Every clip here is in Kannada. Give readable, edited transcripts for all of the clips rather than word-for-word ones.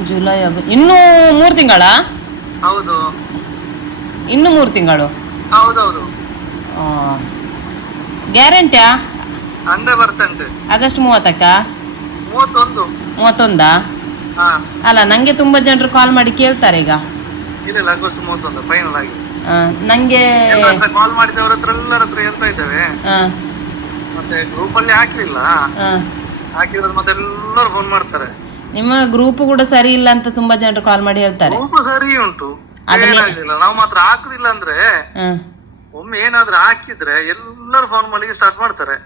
ಜೂನ್ ಜುಲೈ ಆಗಸ್ಟ್ ಇನ್ನೂ 3 ತಿಂಗಳ. ಹೌದು ಇನ್ನು 3 ತಿಂಗಳು. ಹೌದೌದು ಗ್ಯಾರಂಟಿಯಾ? 100%. ಆಗಸ್ಟ್ 30ಕ್ಕ? 31. 31? ಹಾ ಅಲ್ಲ, ನಂಗೆ ತುಂಬಾ ಜನರು ಕಾಲ್ ಮಾಡಿ ಕೇಳ್ತಾರೆ ಈಗ. ಇಲ್ಲ ಆಗಸ್ಟ್ 31 ಫೈನಲ್ ಆಗಿ. ನಂಗೆ ಕಾಲ್ ಮಾಡಿದವ್ರ ಹತ್ರ ಎಲ್ಲರ ಹತ್ರ ಹೇಳ್ತಾ ಇದ್ದೇವೆ. ಮತ್ತೆ ಗ್ರೂಪ್ ಅಲ್ಲಿ ಹಾಕ್ಲಿಲ್ಲ, ಹಾಕಿದ್ರೆ ಮತ್ತೆ ಎಲ್ಲರೂ ಫೋನ್ ಮಾಡ್ತಾರೆ. ನಿಮ್ಮ ಗ್ರೂಪ್ ಕೂಡ ಸರಿ ಇಲ್ಲ ಅಂತ ತುಂಬಾ ಜನರು ಕಾಲ್ ಮಾಡಿ ಹೇಳ್ತಾರೆ. ಗ್ರೂಪ್ ಸರಿ ಉಂಟು, ಏನಾಗ್ಲಿಲ್ಲ. ನಾವು ಮಾತ್ರ ಹಾಕುದಿಲ್ಲ ಅಂದ್ರೆ ಒಮ್ಮೆ ಏನಾದ್ರೂ ಹಾಕಿದ್ರೆ ಎಲ್ಲರೂ ಫೋನ್ ಮಾಡಿ ಸ್ಟಾರ್ಟ್ ಮಾಡ್ತಾರೆ.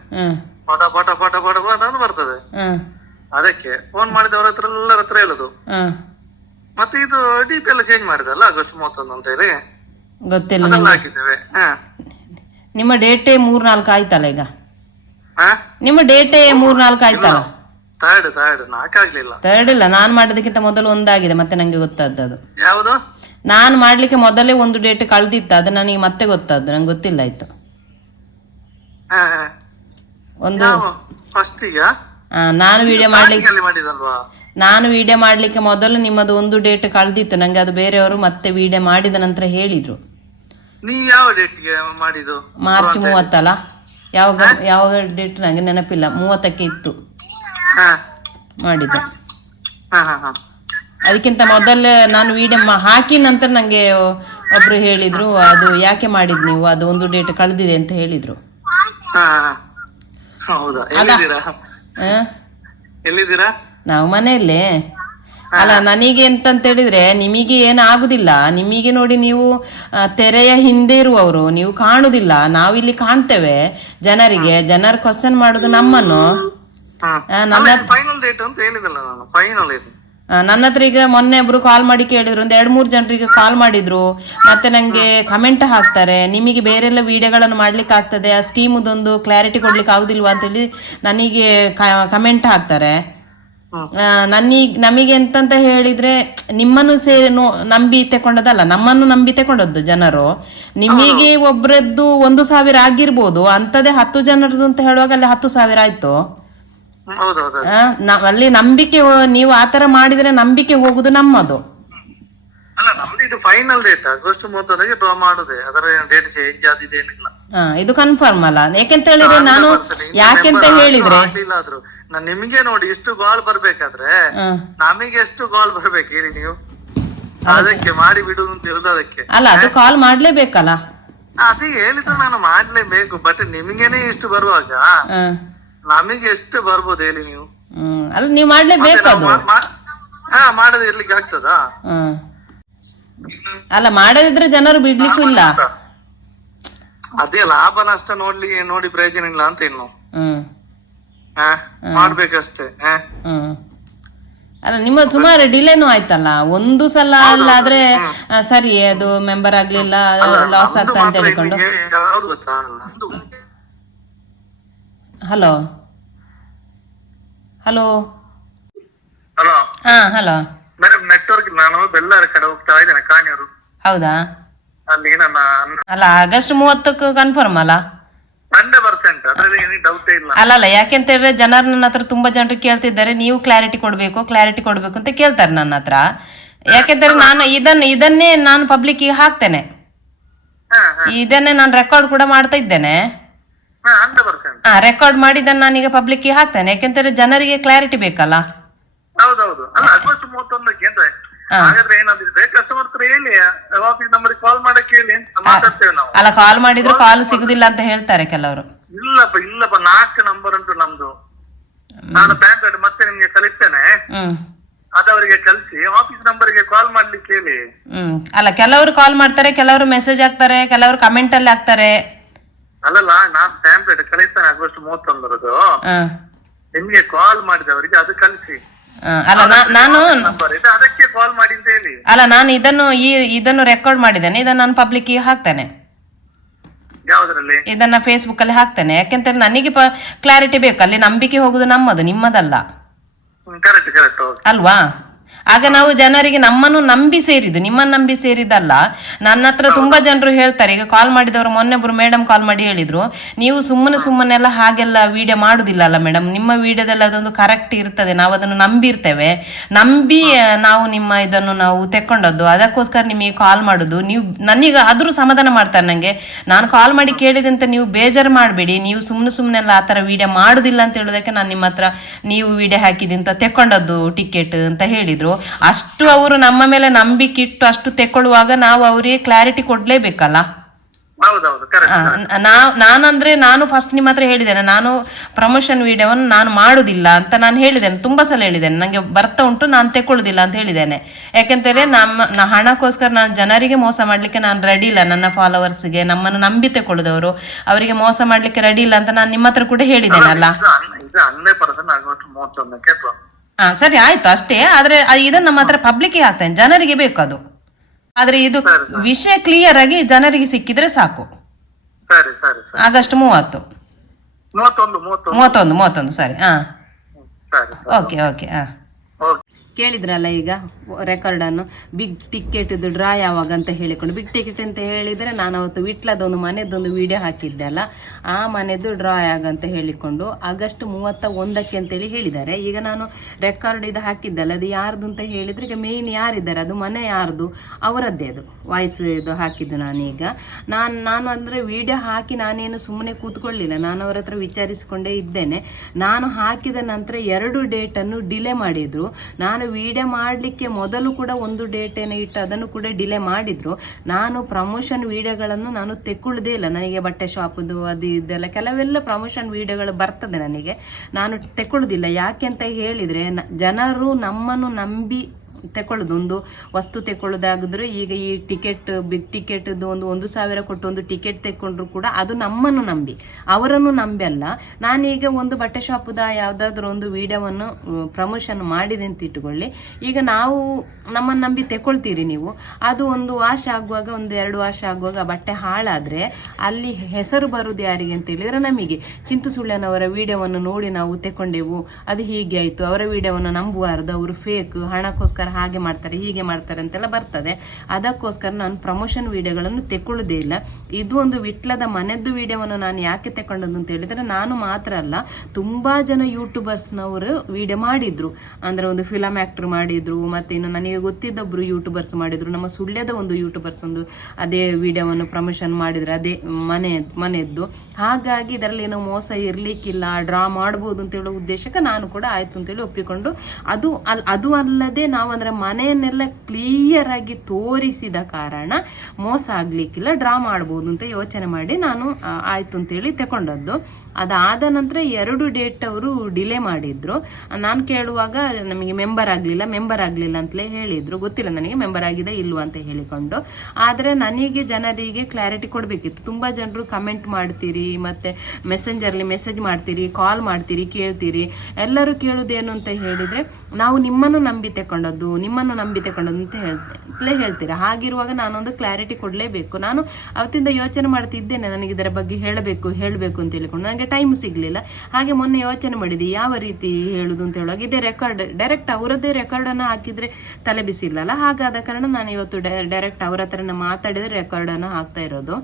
ಪಟ ಪಟ ಪಟ ಪಟ ಪಟ ಅಂತ ಬರ್ತದೆ. ಅದಕ್ಕೆ ಫೋನ್ ಮಾಡಿದವ್ರ ಹತ್ರ ಎಲ್ಲರ ಹತ್ರ ಹೇಳುದು. ಮತ್ತೆ ಇದು ಡಿಪಿ ಎಲ್ಲ ಚೇಂಜ್ ಮಾಡಿದಲ್ಲ ಆಗಸ್ಟ್ 31 ಅಂತ ಹೇಳಿ ಗೊತ್ತಿಲ್ಲ. ಹಾಕಿದ್ದೇವೆ. ನಿಮ್ಮ ಡೇಟೇ 3-4 ಆಯ್ತಲ್ಲ ಈಗ. ನಿಮ್ಮ ಡೇಟೇ 3-4 ಆಯ್ತಲ್ಲ. ಥರ್ಡ್ 4 ಆಗ್ಲಿಲ್ಲ. ಥರ್ಡ್ ಇಲ್ಲ, ನಾನ್ ಮಾಡೋದಕ್ಕಿಂತ ಮೊದಲು ಒಂದಾಗಿದೆ. ಮತ್ತೆ ನಂಗೆ ಗೊತ್ತಾದ್ದು ಯಾವುದು? ನಾನು ಮಾಡ್ಲಿಕ್ಕೆ ಮೊದಲೇ ಒಂದು ಡೇಟ್ ಕಳ್ದಿತ್ತು, ಅದು ನನಗೆ ಮತ್ತೆ ಗೊತ್ತಾದ್ದು. ನಂಗೆ ಗೊತ್ತಿಲ್ಲ ಆಯ್ತು. ಒಂದು ನಾನು ವಿಡಿಯೋ ಮಾಡ್ಲಿಕ್ಕೆ ಮೊದಲು ನಿಮ್ಮದು ಒಂದು ಡೇಟ್ ಕಳ್ದಿತ್ತು ನಂಗೆ. ಅದು ಬೇರೆಯವರು ಮತ್ತೆ ವಿಡಿಯೋ ಮಾಡಿದ ನಂತರ ಹೇಳಿದ್ರು. ನೀವು ಯಾವ ಡೇಟ್ಗೆ ಮಾಡಿದ್ದು? ಮಾರ್ಚ್ 30 ಅಲ್ಲ? ಯಾವಾಗ ಡೇಟ್ ನಂಗೆ ನೆನಪಿಲ್ಲ. 30ಕ್ಕೆ ಇತ್ತು ಮಾಡಿದ್ದು. ಅದಕ್ಕಿಂತ ಮೊದಲು ನಾನು ವಿಡಿಯೋ ಹಾಕಿ ನಂತರ ನಂಗೆ ಒಬ್ರು ಹೇಳಿದ್ರು, ಅದು ಯಾಕೆ ಮಾಡಿದ್ ನೀವು, ಅದು ಒಂದು ಡೇಟ್ ಕಳೆದಿದೆ ಅಂತ ಹೇಳಿದ್ರು. ನಾವು ಮನೆಯಲ್ಲೇ ಅಲ್ಲ. ನನಗೆ ಎಂತಂತ ಹೇಳಿದ್ರೆ, ನಿಮಗೆ ಏನು ಆಗುದಿಲ್ಲ. ನಿಮಗೆ ನೋಡಿ, ನೀವು ತೆರೆಯ ಹಿಂದೆ ಇರುವವರು, ನೀವು ಕಾಣುದಿಲ್ಲ. ನಾವಿಲ್ಲಿ ಕಾಣ್ತೇವೆ. ಜನರು ಕ್ವಶನ್ ಮಾಡುದು ನಮ್ಮನ್ನು. ನನ್ನ ಹತ್ರ ಈಗ ಮೊನ್ನೆ ಒಬ್ರು ಕಾಲ್ ಮಾಡಿ ಕೇಳಿದ್ರು. ಒಂದು 2-3 ಜನರಿಗೆ ಕಾಲ್ ಮಾಡಿದ್ರು. ಮತ್ತೆ ನಂಗೆ ಕಮೆಂಟ್ ಹಾಕ್ತಾರೆ, ನಿಮಗೆ ಬೇರೆಲ್ಲ ವಿಡಿಯೋಗಳನ್ನು ಮಾಡ್ಲಿಕ್ಕೆ ಆಗ್ತದೆ, ಆ ಸ್ಕೀಮದೊಂದು ಕ್ಲಾರಿಟಿ ಕೊಡ್ಲಿಕ್ಕೆ ಆಗುದಿಲ್ವಾ ಅಂತೇಳಿ ನನಗೆ ಕಮೆಂಟ್ ಹಾಕ್ತಾರೆ. ನಮಗೆ ಎಂತಂತ ಹೇಳಿದ್ರೆ, ನಿಮ್ಮನ್ನು ನಂಬಿ ತಕೊಂಡದಲ್ಲ, ನಮ್ಮನ್ನು ನಂಬಿ ತಕೊಂಡದ್ದು ಜನರು. ನಿಮಗೆ ಒಬ್ರದ್ದು 1,000 ಆಗಿರ್ಬೋದು, ಅಂತದೇ 10 ಜನರದ್ದು ಅಂತ ಹೇಳುವಾಗ ಅಲ್ಲಿ 10,000 ಆಯ್ತು. ಅಲ್ಲಿ ನಂಬಿಕೆ, ನೀವು ಆತರ ಮಾಡಿದ್ರೆ ನಂಬಿಕೆ ಹೋಗುದು ನಮ್ಮದು. ಫೈನಲ್ ಡೇಟ್ ಆಗಸ್ಟ್ 30 ಡ್ರಾ ಮಾಡುದೇ, ಅದರ ಡೇಟ್ ಚೇಂಜ್ ಆದಿದೆ ಏನಿಲ್ಲ. ಇದು ಕನ್ಫರ್ಮ್ ಅಲ್ಲ. ಯಾಕೆಂತ ಹೇಳಿದ್ರೆ ನಾನು ಯಾಕೆಂತ ಹೇಳಿದ್ರೆ, ನಿಮಗೆ ನೋಡಿ ಇಷ್ಟು ಗಾಲ್ ಬರ್ಬೇಕಾದ್ರೆ ನಮಗೆ ಎಷ್ಟು ಗಾಲ್ ಬರ್ಬೇಕು ಹೇಳಿ ನೀವು. ಅದಕ್ಕೆ ಮಾಡಿ ಬಿಡುದು ಅಂತ ಹೇಳುದು. ಅದಕ್ಕೆ ಅಲ್ಲ, ಅದು ಕಾಲ್ ಮಾಡ್ಲೇಬೇಕಲ್ಲ. ಅದೇ ಹೇಳಿದ್ರು, ನಾನು ಮಾಡ್ಲೇಬೇಕು. ಬಟ್ ನಿಮಗೇನೆ ಇಷ್ಟು ಬರುವಾಗ ನಮಗೆ ಎಷ್ಟು ಬರ್ಬೋದು ಹೇಳಿ ನೀವು. ಅಲ್ಲ, ನೀವು ಮಾಡ್ಲೇಬೇಕು. ಮಾಡದೇ ಇರ್ಲಿಕ್ಕೆ ಆಗ್ತದಾ? ಅಲ್ಲ, ಮಾಡದಿದ್ರೆ ಜನರು ಬಿಡ್ಲಿಕ್ಕೂ ಇಲ್ಲ. ಅದೇ ಲಾಭ ನಷ್ಟ ನೋಡಿ ಪ್ರಯೋಜನ ಇಲ್ಲ ಅಂತ ಇನ್ನು ಮಾಡ್ಬೇಕಷ್ಟೇ. ಅಲ್ಲ, ನಿಮ್ಮ ಸುಮಾರು ಡಿಲೇನು ಆಯ್ತಲ್ಲ. ಒಂದು ಸಲ ಅಲ್ಲಾದ್ರೆ ಸರಿ, ಅದು ಮೆಂಬರ್ ಆಗ್ಲಿಲ್ಲ, ಲಾಸ್ ಆಗ್ತಾ ಅಂತ ಹೇಳಿಕೊಂಡು. Hello hello hello madam, network ನಾನು ಬೆಳ್ಳಾರಿ ಕಡೆ ಹೋಗ್ತಾ ಇದ್ದೇನೆ, ಕಾಣಿಯವರು. ಹೌದಾ? ಅಲ್ಲಿ ನನ್ನ ಅಲ್ಲ, ಆಗಸ್ಟ್ 30ಕ್ಕೆ ಕನ್ಫರ್ಮ್ ಅಲ್ಲ? 100% ಅದ್ರಲ್ಲಿ ಏನು ಡೌಟ್ ಇಲ್ಲ. ಅಲ್ಲಲ್ಲ, ಯಾಕೆಂತ ಹೇಳಿದ್ರೆ ಜನರು ನನ್ನ ಹತ್ರ ತುಂಬಾ ಜನರು ಕೇಳ್ತಿದ್ದಾರೆ, ನೀವು ಕ್ಲಾರಿಟಿ ಕೊಡ್ಬೇಕು ಅಂತ ಕೇಳ್ತಾರೆ ನನ್ನ ಹತ್ರ. ಯಾಕೆಂದ್ರೆ ನಾನು ಇದನ್ನೇ ನಾನು ಪಬ್ಲಿಕ್ ಹಾಕ್ತೇನೆ. ಇದನ್ನೇ ನಾನು ರೆಕಾರ್ಡ್ ಕೂಡ ಮಾಡ್ತಾ ಇದ್ದೇನೆ. ರೆಕಾರ್ಡ್ ಮಾಡಿದ್ದನ್ನು ನಾನೀಗ ಪಬ್ಲಿಕ್ ಹಾಕ್ತೇನೆ. ಯಾಕೆಂದ್ರೆ ಜನರಿಗೆ ಕ್ಲಾರಿಟಿ ಬೇಕಲ್ಲ. ಹೌದೌದು. ಅಲ್ಲ, ಆಗಸ್ಟ್ 31ಕ್ಕೆ ಹಾಗಾದ್ರೆ ಏನಾದ್ರೆ ಕಸ್ಟಮರ್ ಹತ್ರ ಹೇಳಿ, ಆಫೀಸ್ ನಂಬರ್ ಕಾಲ್ ಮಾಡಕ್ಕೆ ಹೇಳಿ ಅಂತ ಮಾತಾಡ್ತೇವೆ ನಾವು. ಅಲ್ಲ, ಕಾಲ್ ಮಾಡಿದ್ರು ಕಾಲ್ ಸಿಗುದಿಲ್ಲ ಅಂತ ಹೇಳ್ತಾರೆ ಕೆಲವರು. ಇಲ್ಲಪ್ಪ 4 ನಂಬರ್ ಉಂಟು ನಮ್ದು. ನಾನು ಬ್ಯಾಂಕ್ ಮತ್ತೆ ನಿಮ್ಗೆ ಕಲಿಸ್ತೇನೆ, ಅದವರಿಗೆ ಕಲಿಸಿ ಆಫೀಸ್ ನಂಬರ್ಗೆ ಕಾಲ್ ಮಾಡ್ಲಿಕ್ಕೆ ಹೇಳಿ. ಅಲ್ಲ, ಕೆಲವರು ಕಾಲ್ ಮಾಡ್ತಾರೆ, ಕೆಲವರು ಮೆಸೇಜ್ ಹಾಕ್ತಾರೆ, ಕೆಲವರು ಕಮೆಂಟ್ ಅಲ್ಲಿ ಹಾಕ್ತಾರೆ. ಅಲ್ಲಲ್ಲ, ನಾನು ಟ್ಯಾಂಪ್ಲೆಟ್ ಕಲಿಸ್ತೇನೆ ಆಗಸ್ಟ್ 31ರದು. ನಿಮ್ಗೆ ಕಾಲ್ ಮಾಡಿದವರಿಗೆ ಅದು ಕಲಿಸಿ. ಅಲ್ಲ, ನಾನು ಅದಕ್ಕೆ ಕಾಲ್ ಮಾಡಿ ಅಂತ ಹೇಳಿ. ಅಲ್ಲ, ನಾನು ಇದನ್ನು ರೆಕಾರ್ಡ್ ಮಾಡಿದ್ದೇನೆ. ಇದನ್ನು ನಾನು ಪಬ್ಲಿಕ್ ಹಾಕ್ತೇನೆ. ಯಾವ್ದ್ರಲ್ಲಿ? ಇದನ್ನ ಫೇಸ್ಬುಕ್ ಅಲ್ಲಿ ಹಾಕ್ತೇನೆ. ಯಾಕೆಂದ್ರೆ ನನಗೆ ಕ್ಲಾರಿಟಿ ಬೇಕು. ಅಲ್ಲಿ ನಂಬಿಕೆ ಹೋಗುದು ನಮ್ಮದು, ನಿಮ್ಮದಲ್ಲ ಅಲ್ವಾ? ಆಗ ನಾವು ಜನರಿಗೆ ನಮ್ಮನ್ನು ನಂಬಿ ಸೇರಿದ್ದು, ನಿಮ್ಮನ್ನು ನಂಬಿ ಸೇರಿದ್ದಲ್ಲ. ನನ್ನ ಹತ್ರ ತುಂಬಾ ಜನರು ಹೇಳ್ತಾರೆ, ಈಗ ಕಾಲ್ ಮಾಡಿದವರು ಮೊನ್ನೆಬ್ರು ಮೇಡಮ್ ಕಾಲ್ ಮಾಡಿ ಹೇಳಿದ್ರು, ನೀವು ಸುಮ್ಮನೆಲ್ಲ ಹಾಗೆಲ್ಲ ವಿಡಿಯೋ ಮಾಡುದಿಲ್ಲ ಅಲ್ಲ ಮೇಡಮ್, ನಿಮ್ಮ ವಿಡಿಯೋದಲ್ಲಿ ಅದೊಂದು ಕರೆಕ್ಟ್ ಇರ್ತದೆ, ನಾವು ಅದನ್ನು ನಂಬಿರ್ತೇವೆ, ನಂಬಿ ನಾವು ನಿಮ್ಮ ಇದನ್ನು ನಾವು ತೆಕ್ಕೊಂಡದ್ದು, ಅದಕ್ಕೋಸ್ಕರ ನಿಮಗೆ ಕಾಲ್ ಮಾಡುದು. ನೀವು ನನಗೆ ಆದ್ರೂ ಸಮಾಧಾನ ಮಾಡ್ತಾರೆ ನಂಗೆ, ನಾನು ಕಾಲ್ ಮಾಡಿ ಕೇಳಿದಂತ ನೀವು ಬೇಜಾರು ಮಾಡಬೇಡಿ, ನೀವು ಸುಮ್ಮನೆಲ್ಲ ಆ ಥರ ವಿಡಿಯೋ ಮಾಡುದಿಲ್ಲ ಅಂತ ಹೇಳೋದಕ್ಕೆ ನಾನು ನಿಮ್ಮ ಹತ್ರ ನೀವು ವಿಡಿಯೋ ಹಾಕಿದಿ ಅಂತ ತೆಕ್ಕೊಂಡದ್ದು ಟಿಕೆಟ್ ಅಂತ ಹೇಳಿದ್ರು. ಅಷ್ಟು ಅವರು ನಮ್ಮ ಮೇಲೆ ನಂಬಿಕೆ ಇಟ್ಟು ಅಷ್ಟು ತೆಕ್ಕೊಳ್ಳುವಾಗ ನಾವು ಅವರಿಗೆ ಕ್ಲಾರಿಟಿ ಕೊಡ್ಲೇಬೇಕಲ್ಲ. ನಾನು ಫಸ್ಟ್ ನಿಮ್ಮ ಹತ್ರ ಹೇಳಿದ್ದೇನೆ, ನಾನು ಪ್ರಮೋಷನ್ ವಿಡಿಯೋವನ್ನು ನಾನು ಮಾಡುದಿಲ್ಲ ಅಂತ ನಾನು ಹೇಳಿದ್ದೇನೆ, ತುಂಬಾ ಸಲ ಹೇಳಿದ್ದೇನೆ, ನಂಗೆ ಬರ್ತಾ ಉಂಟು, ನಾನು ತೆಕ್ಕೊಳ್ಳುದಿಲ್ಲ ಅಂತ ಹೇಳಿದ್ದೇನೆ. ಯಾಕೆಂತಂದ್ರೆ ನಮ್ಮ ಹಣಕ್ಕೋಸ್ಕರ ನಾನು ಜನರಿಗೆ ಮೋಸ ಮಾಡ್ಲಿಕ್ಕೆ ನಾನು ರೆಡಿ ಇಲ್ಲ, ನನ್ನ ಫಾಲೋವರ್ಸ್ಗೆ ನಮ್ಮನ್ನು ನಂಬಿ ತೆಕ್ಕೊಳ್ಳುದವರು ಅವರಿಗೆ ಮೋಸ ಮಾಡ್ಲಿಕ್ಕೆ ರೆಡಿ ಇಲ್ಲ ಅಂತ ನಾನು ನಿಮ್ಮ ಹತ್ರ ಕೂಡ ಹೇಳಿದ್ದೇನಲ್ಲ. ಸರಿ ಆಯ್ತು ಅಷ್ಟೇ, ಆದ್ರೆ ಇದನ್ನ ನಮ್ಮ ಹತ್ರ ಪಬ್ಲಿಕ್ ಆಗ್ತೇನೆ, ಜನರಿಗೆ ಬೇಕು ಅದು. ಆದ್ರೆ ಇದು ವಿಷಯ ಕ್ಲಿಯರ್ ಆಗಿ ಜನರಿಗೆ ಸಿಕ್ಕಿದ್ರೆ ಸಾಕು. ಆಗಸ್ಟ್ 31 ಸರಿ. Okay okay. ಕೇಳಿದ್ರಲ್ಲ ಈಗ ರೆಕಾರ್ಡ್ ಅನ್ನು, ಬಿಗ್ ಟಿಕೆಟ್ ಡ್ರಾ ಯಾವಾಗ ಅಂತ ಹೇಳಿಕೊಂಡು, ಬಿಗ್ ಟಿಕೆಟ್ ಅಂತ ಹೇಳಿದರೆ ನಾನು ಅವತ್ತು ವಿಟ್ಲದೊಂದು ಮನೆದೊಂದು ವಿಡಿಯೋ ಹಾಕಿದ್ದೆ ಅಲ್ಲ, ಆ ಮನೆದು ಡ್ರಾ ಯಾಗಂತ ಹೇಳಿಕೊಂಡು ಆಗಸ್ಟ್ 31 ಅಂತೇಳಿ ಹೇಳಿದ್ದಾರೆ. ಈಗ ನಾನು ರೆಕಾರ್ಡ್ ಇದು ಹಾಕಿದ್ದಲ್ಲ, ಅದು ಯಾರ್ದು ಅಂತ ಹೇಳಿದ್ರೆ ಈಗ ಮೇಯ್ನ್ ಯಾರಿದ್ದಾರೆ, ಅದು ಮನೆ ಯಾರ್ದು ಅವರದ್ದೇ, ಅದು ವಾಯ್ಸ್ ಇದು ಹಾಕಿದ್ದು ನಾನೀಗ. ನಾನು ಅಂದರೆ ವಿಡಿಯೋ ಹಾಕಿ ನಾನೇನು ಸುಮ್ಮನೆ ಕೂತ್ಕೊಳ್ಳಿಲ್ಲ, ನಾನು ಅವರ ಹತ್ರ ವಿಚಾರಿಸಿಕೊಂಡೇ ಇದ್ದೇನೆ. ನಾನು ಹಾಕಿದ ನಂತರ 2 ಡೇಟನ್ನು ಡಿಲೇ ಮಾಡಿದ್ರು. ನಾನು ವಿಡಿಯೋ ಮಾಡಲಿಕ್ಕೆ ಮೊದಲು ಕೂಡ ಒಂದು ಡೇಟೇನೆ ಇಟ್ಟು ಅದನ್ನು ಕೂಡ ಡಿಲೇ ಮಾಡಿದ್ರು. ನಾನು ಪ್ರಮೋಷನ್ ವಿಡಿಯೋಗಳನ್ನು ನಾನು ತೆಕ್ಕೊಳ್ಳೋದೇ ಇಲ್ಲ, ನನಗೆ ಬಟ್ಟೆ ಶಾಪದು ಅದು ಇದೆಲ್ಲ ಕೆಲವೆಲ್ಲ ಪ್ರಮೋಷನ್ ವಿಡಿಯೋಗಳು ಬರ್ತದೆ ನನಗೆ, ನಾನು ತೆಕ್ಕೊಳ್ಳೋದಿಲ್ಲ. ಯಾಕೆ ಅಂತ ಹೇಳಿದರೆ ಜನರು ನಮ್ಮನ್ನು ನಂಬಿ ತೆಕೊಳ್ಳೋದು, ಒಂದು ವಸ್ತು ತೆಕ್ಕೊಳ್ಳೋದಾಗಿದ್ರೆ ಈಗ ಈ ಟಿಕೆಟ್ ಬಿಗ್ ಟಿಕೆಟ್ದು 1,000 ಕೊಟ್ಟು ಒಂದು ಟಿಕೆಟ್ ತೆಕ್ಕೊಂಡ್ರು ಕೂಡ ಅದು ನಮ್ಮನ್ನು ನಂಬಿ, ಅವರನ್ನು ನಂಬಿ ಅಲ್ಲ. ನಾನೀಗ ಒಂದು ಬಟ್ಟೆ ಶಾಪದ ಯಾವುದಾದ್ರೂ ಒಂದು ವಿಡಿಯೋವನ್ನು ಪ್ರಮೋಷನ್ ಮಾಡಿದೆ ಅಂತ ಇಟ್ಟುಕೊಳ್ಳಿ, ಈಗ ನಾವು ನಮ್ಮನ್ನು ನಂಬಿ ತೆಕ್ಕೊಳ್ತೀರಿ ನೀವು, ಅದು ಒಂದು ವಾಶ್ ಆಗುವಾಗ 1-2 ವಾಶ್ ಆಗುವಾಗ ಬಟ್ಟೆ ಹಾಳಾದರೆ ಅಲ್ಲಿ ಹೆಸರು ಬರುವುದು ಯಾರಿಗೆ ಅಂತ ಹೇಳಿದರೆ ನಮಗೆ. ಚಿಂತು ಸುಳ್ಯನವರ ವಿಡಿಯೋವನ್ನು ನೋಡಿ ನಾವು ತೆಕ್ಕೊಂಡೆವು, ಅದು ಹೀಗೆ ಆಯಿತು, ಅವರ ವಿಡಿಯೋವನ್ನು ನಂಬಬಾರ್ದು, ಅವರು ಫೇಕ್, ಹಣಕ್ಕೋಸ್ಕರ ಹಾಗೆ ಮಾಡ್ತಾರೆ ಹೀಗೆ ಮಾಡ್ತಾರೆ ಅಂತೆಲ್ಲ ಬರ್ತದೆ. ಅದಕ್ಕೋಸ್ಕರ ನಾನು ಪ್ರಮೋಷನ್ ವಿಡಿಯೋಗಳನ್ನು ತೆಕ್ಕೊಳ್ಳೋದೇ ಇಲ್ಲ. ಇದು ಒಂದು ವಿಟ್ಲದ ಮನೆದ್ದು ವಿಡಿಯೋವನ್ನು ನಾನು ಯಾಕೆ ತೆಕ್ಕೊಂಡದ್ದು ಅಂತ ಹೇಳಿದರೆ, ನಾನು ಮಾತ್ರ ಅಲ್ಲ, ತುಂಬ ಜನ ಯೂಟ್ಯೂಬರ್ಸ್ನವರು ವಿಡಿಯೋ ಮಾಡಿದ್ರು, ಅಂದರೆ ಒಂದು ಫಿಲಮ್ ಆ್ಯಕ್ಟರ್ ಮಾಡಿದ್ರು, ಮತ್ತು ಇನ್ನು ನನಗೆ ಗೊತ್ತಿದ್ದೊಬ್ಬರು ಯೂಟ್ಯೂಬರ್ಸ್ ಮಾಡಿದ್ರು, ನಮ್ಮ ಸುಳ್ಯದ ಒಂದು ಯೂಟ್ಯೂಬರ್ಸ್ ಒಂದು ಅದೇ ವಿಡಿಯೋವನ್ನು ಪ್ರಮೋಷನ್ ಮಾಡಿದ್ರು, ಅದೇ ಮನೆಯದ್ದು. ಹಾಗಾಗಿ ಇದರಲ್ಲಿ ಏನೋ ಮೋಸ ಇರಲಿಕ್ಕಿಲ್ಲ, ಡ್ರಾ ಮಾಡ್ಬೋದು ಅಂತ ಹೇಳೋ ಉದ್ದೇಶಕ್ಕೆ ನಾನು ಕೂಡ ಆಯಿತು ಅಂತೇಳಿ ಒಪ್ಪಿಕೊಂಡು, ಅದು ಅಲ್ಲದೆ ನಾವು ಅಂದರೆ ಮನೆಯನ್ನೆಲ್ಲ ಕ್ಲಿಯರ್ ಆಗಿ ತೋರಿಸಿದ ಕಾರಣ ಮೋಸ ಆಗ್ಲಿಕ್ಕಿಲ್ಲ, ಡ್ರಾ ಮಾಡ್ಬೋದು ಅಂತ ಯೋಚನೆ ಮಾಡಿ ನಾನು ಆಯ್ತು ಅಂತೇಳಿ ತಗೊಂಡದ್ದು. ಅದಾದ ನಂತರ 2 ಡೇಟ್ ಅವರು ಡಿಲೇ ಮಾಡಿದ್ರು. ನಾನು ಕೇಳುವಾಗ ನಮಗೆ ಮೆಂಬರ್ ಆಗಲಿಲ್ಲ ಅಂತಲೇ ಹೇಳಿದ್ರು, ಗೊತ್ತಿಲ್ಲ ನನಗೆ ಮೆಂಬರ್ ಆಗಿದೆ ಇಲ್ವ ಅಂತ ಹೇಳಿಕೊಂಡು. ಆದರೆ ನನಗೆ ಜನರಿಗೆ ಕ್ಲಾರಿಟಿ ಕೊಡಬೇಕಿತ್ತು. ತುಂಬ ಜನರು ಕಮೆಂಟ್ ಮಾಡ್ತೀರಿ, ಮತ್ತು ಮೆಸೆಂಜರ್ಲಿ ಮೆಸೇಜ್ ಮಾಡ್ತೀರಿ, ಕಾಲ್ ಮಾಡ್ತೀರಿ, ಕೇಳ್ತೀರಿ. ಎಲ್ಲರೂ ಕೇಳೋದೇನು ಅಂತ ಹೇಳಿದರೆ, ನಾವು ನಿಮ್ಮನ್ನು ನಂಬಿ ತಗೊಂಡದ್ದು ಅಂತ ಹೇಳ್ತೀರಾ. ಹಾಗಿರುವಾಗ ನಾನೊಂದು ಕ್ಲಾರಿಟಿ ಕೊಡಲೇಬೇಕು. ನಾನು ಅವತ್ತಿಂದ ಯೋಚನೆ ಮಾಡ್ತಿದ್ದೇನೆ, ನನಗೆ ಇದರ ಬಗ್ಗೆ ಹೇಳಬೇಕು ಅಂತ ಹೇಳಿಕೊಂಡು ನನಗೆ ಟೈಮ್ ಸಿಗಲಿಲ್ಲ. ಹಾಗೆ ಮೊನ್ನೆ ಯೋಚನೆ ಮಾಡಿದೆ ಯಾವ ರೀತಿ ಹೇಳುದು ಅಂತ ಹೇಳುವಾಗ, ಇದೇ ರೆಕಾರ್ಡ್ ಡೈರೆಕ್ಟ್ ಅವರದ್ದೇ ರೆಕಾರ್ಡನ್ನು ಹಾಕಿದರೆ ತಲೆ ಬಿಸಿ ಇಲ್ಲಲ್ಲ, ಹಾಗಾದ ಕಾರಣ ನಾನು ಇವತ್ತು ಡೈರೆಕ್ಟ್ ಅವರ ಹತ್ರನ ಮಾತಾಡಿದರೆ ರೆಕಾರ್ಡನ್ನು ಹಾಕ್ತಾ ಇರೋದು.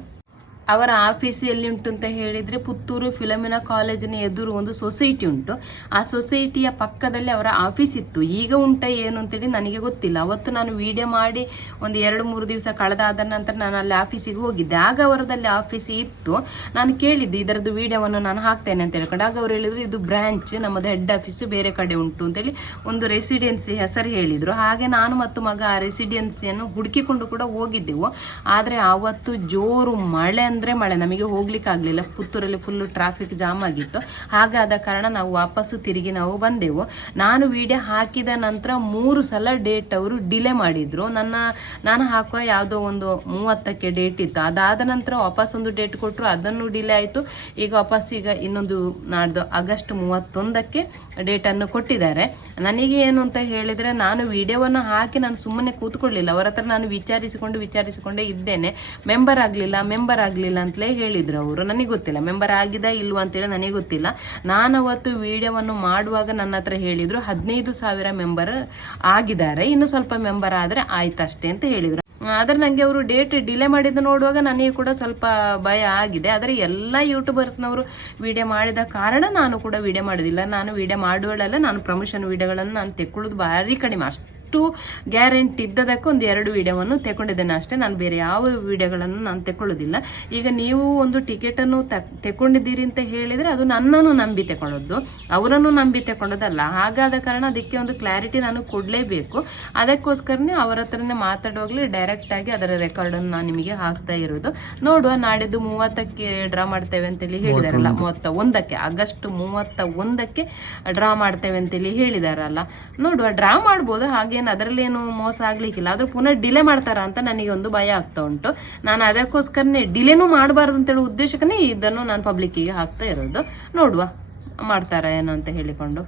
ಅವರ ಆಫೀಸ್ ಎಲ್ಲಿ ಉಂಟು ಅಂತ ಹೇಳಿದರೆ, ಪುತ್ತೂರು ಫಿಲಮಿನ ಕಾಲೇಜಿನ ಎದುರು ಒಂದು ಸೊಸೈಟಿ ಉಂಟು. ಆ ಸೊಸೈಟಿಯ ಪಕ್ಕದಲ್ಲಿ ಅವರ ಆಫೀಸ್ ಇತ್ತು. ಈಗ ಉಂಟ ಏನು ಅಂತೇಳಿ ನನಗೆ ಗೊತ್ತಿಲ್ಲ. ಅವತ್ತು ನಾನು ವಿಡಿಯೋ ಮಾಡಿ ಒಂದು 2-3 ದಿವಸ ಕಳೆದಾದ ನಂತರ ನಾನು ಅಲ್ಲಿ ಆಫೀಸಿಗೆ ಹೋಗಿದ್ದೆ. ಆಗ ಅವರದಲ್ಲಿ ಆಫೀಸ್ ಇತ್ತು. ನಾನು ಕೇಳಿದ್ದೆ ಇದರದ್ದು ವಿಡಿಯೋವನ್ನು ನಾನು ಹಾಕ್ತೇನೆ ಅಂತ ಹೇಳ್ಕೊಂಡು. ಆಗ ಅವರು ಹೇಳಿದ್ರು, ಇದು ಬ್ರಾಂಚ್, ನಮ್ಮದು ಹೆಡ್ ಆಫೀಸು ಬೇರೆ ಕಡೆ ಉಂಟು ಅಂತೇಳಿ ಒಂದು ರೆಸಿಡೆನ್ಸಿ ಹೆಸರು ಹೇಳಿದರು. ಹಾಗೆ ನಾನು ಮತ್ತು ಮಗ ಆ ರೆಸಿಡೆನ್ಸಿಯನ್ನು ಹುಡುಕಿಕೊಂಡು ಕೂಡ ಹೋಗಿದ್ದೆವು. ಆದರೆ ಆವತ್ತು ಜೋರು ಮಳೆ ಅಂದರೆ ಮಳೆ, ನಮಗೆ ಹೋಗ್ಲಿಕ್ಕೆ ಆಗಲಿಲ್ಲ. ಪುತ್ತೂರಲ್ಲಿ ಫುಲ್ಲು ಟ್ರಾಫಿಕ್ ಜಾಮ್ ಆಗಿತ್ತು. ಹಾಗಾದ ಕಾರಣ ನಾವು ವಾಪಸ್ಸು ತಿರುಗಿ ನಾವು ಬಂದೆವು. ನಾನು ವಿಡಿಯೋ ಹಾಕಿದ ನಂತರ 3 ಸಲ ಡೇಟ್ ಅವರು ಡಿಲೇ ಮಾಡಿದ್ರು. ನಾನು ಹಾಕುವ ಯಾವುದೋ ಒಂದು 30ಕ್ಕೆ ಡೇಟ್ ಇತ್ತು. ಅದಾದ ನಂತರ ವಾಪಸ್ ಒಂದು ಡೇಟ್ ಕೊಟ್ಟರು, ಅದನ್ನು ಡಿಲೇ ಆಯಿತು. ಈಗ ವಾಪಸ್ ಈಗ ಇನ್ನೊಂದು ನಾಡ್ದು ಆಗಸ್ಟ್ 31ಕ್ಕೆ ಡೇಟನ್ನು ಕೊಟ್ಟಿದ್ದಾರೆ. ನನಗೆ ಏನು ಅಂತ ಹೇಳಿದರೆ, ನಾನು ವಿಡಿಯೋವನ್ನು ಹಾಕಿ ನಾನು ಸುಮ್ಮನೆ ಕೂತ್ಕೊಳ್ಳಿಲ್ಲ. ಅವರ ಹತ್ರ ನಾನು ವಿಚಾರಿಸಿಕೊಂಡೇ ಇದ್ದೇನೆ. ಮೆಂಬರ್ ಆಗಲಿಲ್ಲ ಆಗಿರ್ಲಿಲ್ಲ ಅಂತಲೇ ಹೇಳಿದ್ರು ಅವರು. ನನಗೆ ಗೊತ್ತಿಲ್ಲ ಮೆಂಬರ್ ಆಗಿದ ಇಲ್ವಾ ಅಂತೇಳಿ ನನಗೆ ಗೊತ್ತಿಲ್ಲ. ನಾನು ಅವತ್ತು ವಿಡಿಯೋವನ್ನು ಮಾಡುವಾಗ ನನ್ನ ಹತ್ರ ಹೇಳಿದ್ರು 15,000 ಮೆಂಬರ್ ಆಗಿದ್ದಾರೆ, ಇನ್ನು ಸ್ವಲ್ಪ ಮೆಂಬರ್ ಆದರೆ ಆಯ್ತಷ್ಟೇ ಅಂತ ಹೇಳಿದ್ರು. ಆದರೆ ನನಗೆ ಅವರು ಡೇಟ್ ಡಿಲೇ ಮಾಡಿದ್ದು ನೋಡುವಾಗ ನನಗೆ ಕೂಡ ಸ್ವಲ್ಪ ಭಯ ಆಗಿದೆ. ಆದರೆ ಎಲ್ಲ ಯೂಟ್ಯೂಬರ್ಸ್ನವರು ವಿಡಿಯೋ ಮಾಡಿದ ಕಾರಣ ನಾನು ಕೂಡ ವಿಡಿಯೋ ಮಾಡೋದಿಲ್ಲ. ನಾನು ವಿಡಿಯೋ ಮಾಡುವಳೆಲ್ಲ ನಾನು ಪ್ರಮೋಷನ್ ವಿಡಿಯೋಗಳನ್ನು ನಾನು ತೆಕ್ಕೊಳ್ಳೋದು ಭಾರಿ ಕಡಿಮೆ. ಅಷ್ಟು ಗ್ಯಾರಂಟಿ ಇದ್ದದಕ್ಕೆ ಒಂದು 2 ವಿಡಿಯೋವನ್ನು ತೆಕೊಂಡಿದ್ದೇನೆ ಅಷ್ಟೇ. ನಾನು ಬೇರೆ ಯಾವ ವಿಡಿಯೋಗಳನ್ನು ನಾನು ತೆಕ್ಕೊಳ್ಳೋದಿಲ್ಲ. ಈಗ ನೀವು ಒಂದು ಟಿಕೆಟನ್ನು ತೆಕ್ಕೊಂಡಿದ್ದೀರಿ ಅಂತ ಹೇಳಿದರೆ ಅದು ನನ್ನನ್ನು ನಂಬಿ ತೆಕೊಳ್ಳೋದು, ಅವರನ್ನು ನಂಬಿ ತೆಕ್ಕೊಳ್ಳೋದಲ್ಲ. ಹಾಗಾದ ಕಾರಣ ಅದಕ್ಕೆ ಒಂದು ಕ್ಲಾರಿಟಿ ನಾನು ಕೊಡಲೇಬೇಕು. ಅದಕ್ಕೋಸ್ಕರನೇ ಅವರ ಹತ್ರನೇ ಮಾತಾಡುವಾಗಲೇ ಡೈರೆಕ್ಟಾಗಿ ಅದರ ರೆಕಾರ್ಡನ್ನು ನಾನು ನಿಮಗೆ ಹಾಕ್ತಾ ಇರೋದು. ನೋಡುವ, ನಾಡಿದ್ದು 30ಕ್ಕೆ ಡ್ರಾ ಮಾಡ್ತೇವೆ ಅಂತೇಳಿ ಹೇಳಿದಾರಲ್ಲ, 31ಕ್ಕೆ ಆಗಸ್ಟ್ 31ಕ್ಕೆ ಡ್ರಾ ಮಾಡ್ತೇವೆ ಅಂತೇಳಿ ಹೇಳಿದಾರಲ್ಲ. ನೋಡುವ, ಡ್ರಾ ಮಾಡ್ಬೋದು, ಹಾಗೇನು ಅದರಲ್ಲೇನು ಮೋಸ ಆಗ್ಲಿಕ್ಕಿಲ್ಲ. ಆದ್ರೂ ಪುನಃ ಡಿಲೇ ಮಾಡ್ತಾರ ಅಂತ ನನಗೆ ಒಂದು ಭಯ ಆಗ್ತಾ ಉಂಟು. ನಾನು ಅದಕ್ಕೋಸ್ಕರನೇ ಡಿಲೇನೂ ಮಾಡಬಾರ್ದು ಅಂತೇಳಿ ಉದ್ದೇಶಕ್ಕನೇ ಇದನ್ನು ನಾನು ಪಬ್ಲಿಕ್ಕಿಗೆ ಹಾಕ್ತಾ ಇರೋದು. ನೋಡುವ ಮಾಡ್ತಾರ ಏನೋ ಅಂತ ಹೇಳಿಕೊಂಡು.